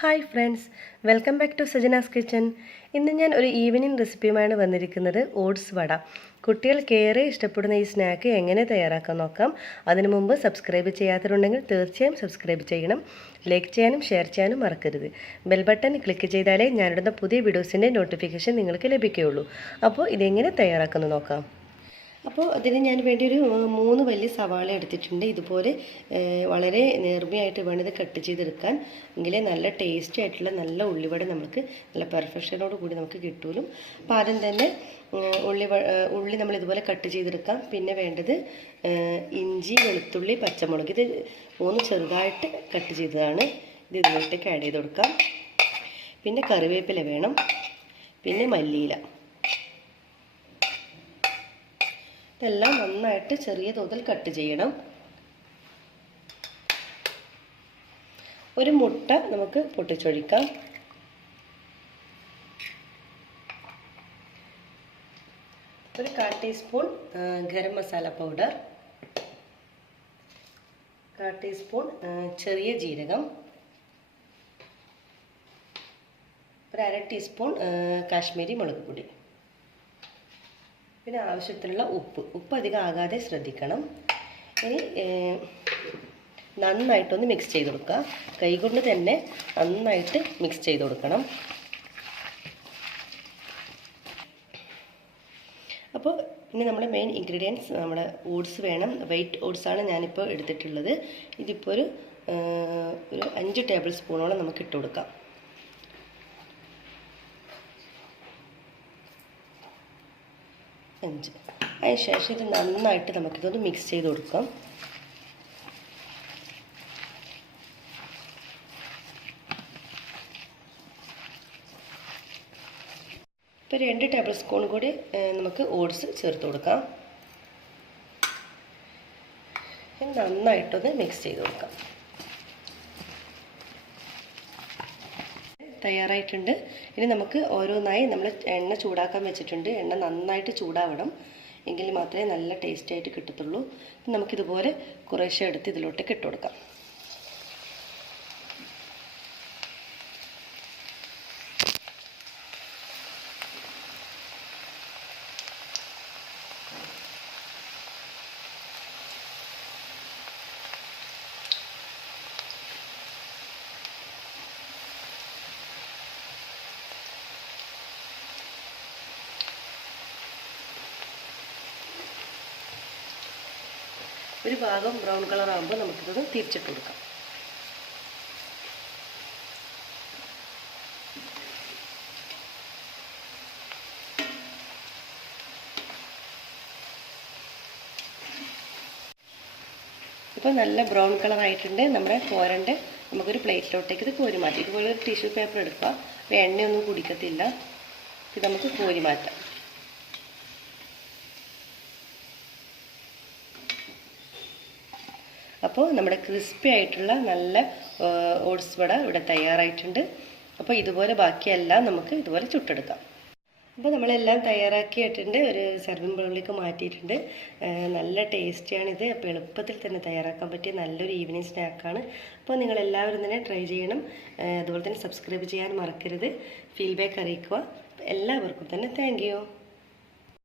Hi friends, welcome back to Sajana's kitchen. ഇന്ന് ഞാൻ ഒരു ഈവനിങ് റെസിപ്പിയുമാണ് വന്നിരിക്കുന്നത്. ഓട്സ് വട. കുട്ടികൾക്ക് ഏറെ ഇഷ്ടപ്പെടുന്ന ഈ സ്നാക്ക് എങ്ങനെ തയ്യാറാക്കാൻ നോക്കാം. അതിനു മുമ്പ് സബ്സ്ക്രൈബ് ചെയ്യാത്തവരുണ്ടെങ്കിൽ തീർച്ചയായും സബ്സ്ക്രൈബ് ചെയ്യണം. ലൈക്ക് ചെയ്യാനും ഷെയർ ചെയ്യാനും മറക്കരുത്. ബെൽ ബട്ടൺ ക്ലിക്ക് ചെയ്താലേ ഞാനിടുന്ന പുതിയ വീഡിയോസിൻ്റെ നോട്ടിഫിക്കേഷൻ നിങ്ങൾക്ക് ലഭിക്കുകയുള്ളൂ. അപ്പോൾ ഇതെങ്ങനെ തയ്യാറാക്കുന്നത് നോക്കാം. അപ്പോൾ അതിന് ഞാൻ വേണ്ടി ഒരു 3 വലിയ സവാള എടുത്തിട്ടുണ്ട്. ഇതുപോലെ വളരെ നേർമയായിട്ട് വേണം ഇത് കട്ട് ചെയ്തെടുക്കാൻ. എങ്കിലേ നല്ല ടേസ്റ്റി ആയിട്ടുള്ള നല്ല ഉള്ളിവട നമുക്ക് നല്ല പെർഫെക്ഷനോട് കൂടി നമുക്ക് കിട്ടുള്ളൂ. അപ്പോൾ ആദ്യം തന്നെ ഉള്ളി നമ്മൾ ഇതുപോലെ കട്ട് ചെയ്തെടുക്കാം. പിന്നെ വേണ്ടത് ഇഞ്ചി, വെളുത്തുള്ളി, പച്ചമുളക്. ഇത് 3 ചെറുതായിട്ട് കട്ട് ചെയ്തതാണ്. ഇത് ഇതിലോട്ടേക്ക് ആഡ് ചെയ്ത് കൊടുക്കാം. പിന്നെ കറിവേപ്പില വേണം. പിന്നെ മല്ലിയില. ഇതെല്ലാം നന്നായിട്ട് ചെറിയ തോതിൽ കട്ട് ചെയ്യണം. ഒരു മുട്ട നമുക്ക് പൊട്ടിച്ചൊഴിക്കാം. ഒരു 1/4 teaspoon garam masala powder, 1/4 teaspoon ചെറിയ ജീരകം, ഒരു 1/2 ടീസ്പൂൺ കാശ്മീരി മുളക് പൊടി, പിന്നെ ആവശ്യത്തിനുള്ള ഉപ്പ് അധികം ആകാതെ ശ്രദ്ധിക്കണം. ഇനി നന്നായിട്ടൊന്ന് മിക്സ് ചെയ്ത് കൊടുക്കുക. കൈകൊണ്ട് തന്നെ നന്നായിട്ട് മിക്സ് ചെയ്ത് കൊടുക്കണം. അപ്പോൾ ഇനി നമ്മുടെ മെയിൻ ഇൻഗ്രീഡിയൻസ് നമ്മുടെ ഓട്സ് വേണം. വൈറ്റ് ഓട്സാണ് ഞാനിപ്പോൾ എടുത്തിട്ടുള്ളത്. ഇതിപ്പോൾ ഒരു 5 ടേബിൾ സ്പൂണോളം നമുക്ക് ഇട്ട് കൊടുക്കാം. അതിനുശേഷം ഇത് നന്നായിട്ട് നമുക്കിതൊന്ന് മിക്സ് ചെയ്ത് കൊടുക്കാം. ഇപ്പോൾ 2 ടേബിൾ സ്പൂൺ കൂടി നമുക്ക് ഓട്സ് ചേർത്ത് കൊടുക്കാം. നന്നായിട്ടൊന്ന് മിക്സ് ചെയ്ത് കൊടുക്കാം. തയ്യാറായിട്ടുണ്ട്. ഇനി നമുക്ക് ഓരോന്നായി നമ്മൾ എണ്ണ ചൂടാക്കാൻ വെച്ചിട്ടുണ്ട്. എണ്ണ നന്നായിട്ട് ചൂടാവണം, എങ്കിൽ മാത്രമേ നല്ല ടേസ്റ്റ് ആയിട്ട് കിട്ടത്തുള്ളൂ. നമുക്കിതുപോലെ കുറേശ്ശെ എടുത്ത് ഇതിലോട്ടേക്ക് ഇട്ട് കൊടുക്കാം. ഒരു ഭാഗം ബ്രൗൺ കളർ ആകുമ്പോൾ നമുക്കിത് തിരിച്ചിട്ട് കൊടുക്കാം. ഇപ്പോൾ നല്ല ബ്രൗൺ കളർ ആയിട്ടുണ്ട്. നമ്മുടെ കോരൻ്റെ നമുക്കൊരു പ്ലേറ്റിലോട്ടേക്ക് ഇത് കോരി മാറ്റാം. ഇതുപോലെ ഒരു ടിഷ്യൂ പേപ്പർ എടുക്കുക. അപ്പോൾ എണ്ണയൊന്നും കുടിക്കത്തില്ല. ഇത് നമുക്ക് കോരി മാറ്റാം. അപ്പോൾ നമ്മുടെ ക്രിസ്പി ആയിട്ടുള്ള നല്ല ഓട്സ് വട ഇവിടെ തയ്യാറായിട്ടുണ്ട്. അപ്പോൾ ഇതുപോലെ ബാക്കിയെല്ലാം നമുക്ക് ഇതുപോലെ ചുട്ടെടുക്കാം. അപ്പോൾ നമ്മളെല്ലാം തയ്യാറാക്കിയിട്ടുണ്ട്. ഒരു സർവിംഗ് ബൗളിലേക്ക് മാറ്റിയിട്ടുണ്ട്. നല്ല ടേസ്റ്റിയാണിത്. അപ്പോൾ എളുപ്പത്തിൽ തന്നെ തയ്യാറാക്കാൻ പറ്റിയ നല്ലൊരു ഈവനിങ് സ്നാക്കാണ്. അപ്പോൾ നിങ്ങളെല്ലാവരും തന്നെ ട്രൈ ചെയ്യണം. അതുപോലെ തന്നെ സബ്സ്ക്രൈബ് ചെയ്യാൻ മറക്കരുത്. ഫീഡ്ബാക്ക് അറിയിക്കുക. എല്ലാവർക്കും തന്നെ താങ്ക് യു.